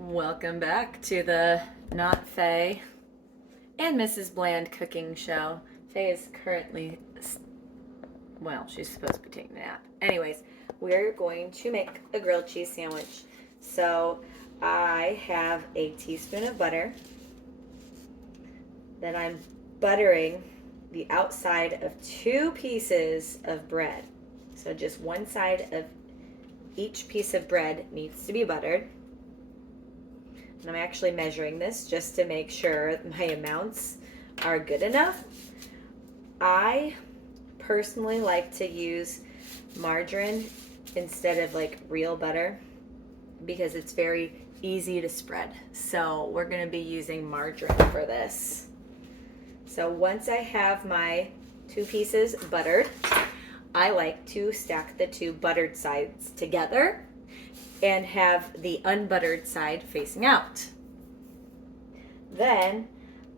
Welcome back to the Not Faye and Mrs. Bland cooking show. Faye is currently, well, she's supposed to be taking a nap. Anyways, we're going to make a grilled cheese sandwich. So I have a teaspoon of butter that I'm buttering the outside of 2 pieces of bread. So just one side of each piece of bread needs to be buttered. And I'm actually measuring this just to make sure my amounts are good enough. I personally like to use margarine instead of like real butter because it's very easy to spread. So we're going to be using margarine for this. So once I have my 2 pieces buttered, I like to stack the 2 buttered sides together and have the unbuttered side facing out. Then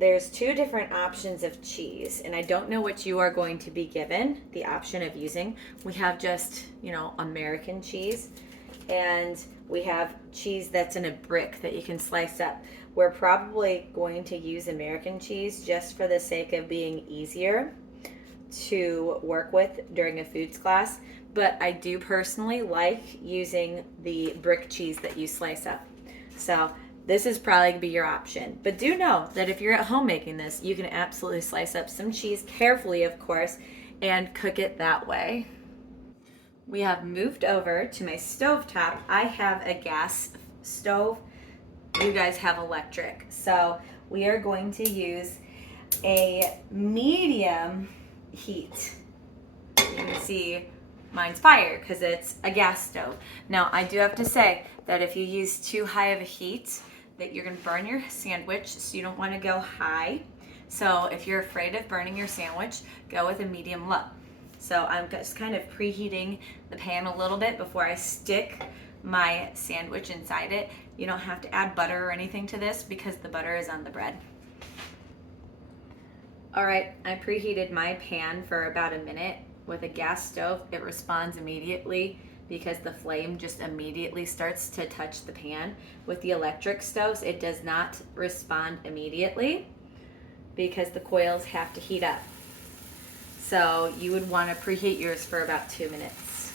there's 2 different options of cheese, and I don't know what you are going to be given the option of using. We have just, American cheese, and we have cheese that's in a brick that you can slice up. We're probably going to use American cheese just for the sake of being easier to work with during a foods class, but I do personally like using the brick cheese that you slice up. So this is probably going to be your option. But do know that if you're at home making this, you can absolutely slice up some cheese carefully, of course, and cook it that way. We have moved over to my stovetop. I have a gas stove. You guys have electric. So we are going to use a medium heat. You can see mine's fire because it's a gas stove. Now I do have to say that if you use too high of a heat, that you're going to burn your sandwich, so you don't want to go high. So if you're afraid of burning your sandwich, go with a medium low. So I'm just kind of preheating the pan a little bit before I stick my sandwich inside it. You don't have to add butter or anything to this because the butter is on the bread. All right, I preheated my pan for about a minute. With a gas stove, it responds immediately because the flame just immediately starts to touch the pan. With the electric stoves, it does not respond immediately because the coils have to heat up. So you would want to preheat yours for about 2 minutes.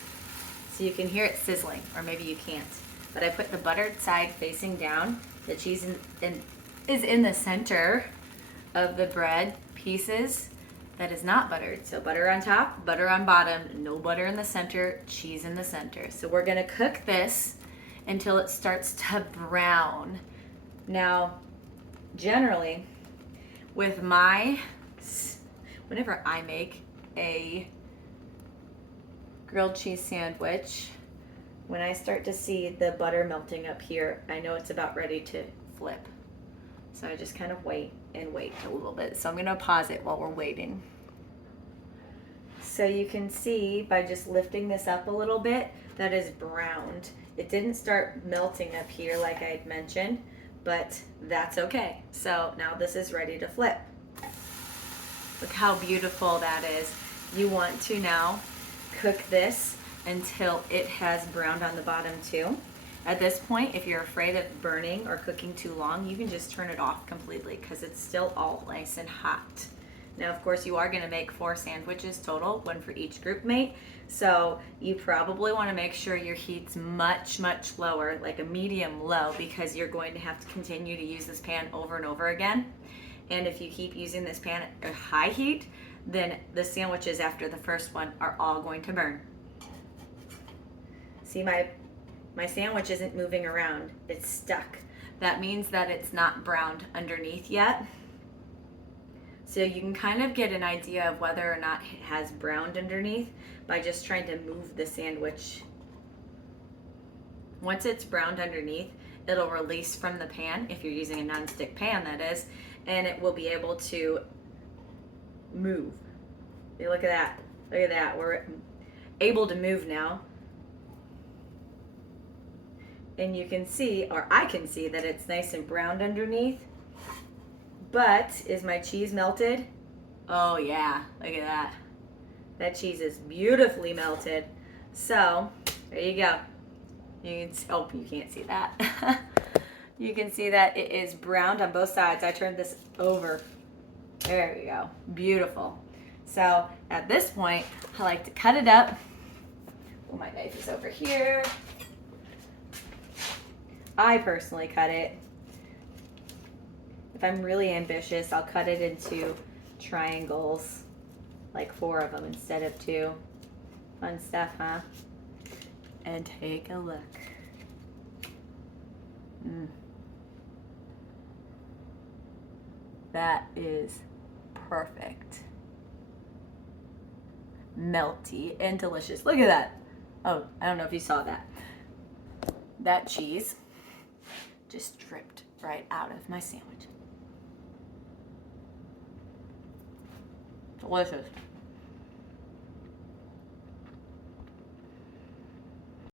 So you can hear it sizzling, or maybe you can't. But I put the buttered side facing down. The cheese is in the center of the bread pieces that is not buttered. So butter on top, butter on bottom, no butter in the center, cheese in the center. So we're gonna cook this until it starts to brown. Now, generally, whenever I make a grilled cheese sandwich, when I start to see the butter melting up here, I know it's about ready to flip. So I just kind of wait and wait a little bit. So I'm going to pause it while we're waiting. So you can see by just lifting this up a little bit, that is browned. It didn't start melting up here like I had mentioned, but that's okay. So now this is ready to flip. Look how beautiful that is. You want to now cook this until it has browned on the bottom too. At this point, if you're afraid of burning or cooking too long, you can just turn it off completely because it's still all nice and hot. Now, of course, you are going to make 4 sandwiches total, 1 for each group mate. So you probably want to make sure your heat's much, much lower, like a medium low, because you're going to have to continue to use this pan over and over again. And if you keep using this pan at a high heat, then the sandwiches after the first one are all going to burn. See, my sandwich isn't moving around, it's stuck. That means that it's not browned underneath yet. So you can kind of get an idea of whether or not it has browned underneath by just trying to move the sandwich. Once it's browned underneath, it'll release from the pan, if you're using a nonstick pan that is, and it will be able to move. Hey, look at that, look at that, we're able to move now. And you can see, or I can see, that it's nice and browned underneath. But is my cheese melted? Oh yeah, look at that. That cheese is beautifully melted. So there you go. You can't see that. You can see that it is browned on both sides. I turned this over. There we go. Beautiful. So at this point, I like to cut it up. Well, my knife is over here. I personally cut it. If I'm really ambitious, I'll cut it into triangles, like 4 of them instead of 2. Fun stuff, huh? And take a look. That is perfect. Melty and delicious. Look at that. Oh, I don't know if you saw that. That cheese just dripped right out of my sandwich. Delicious.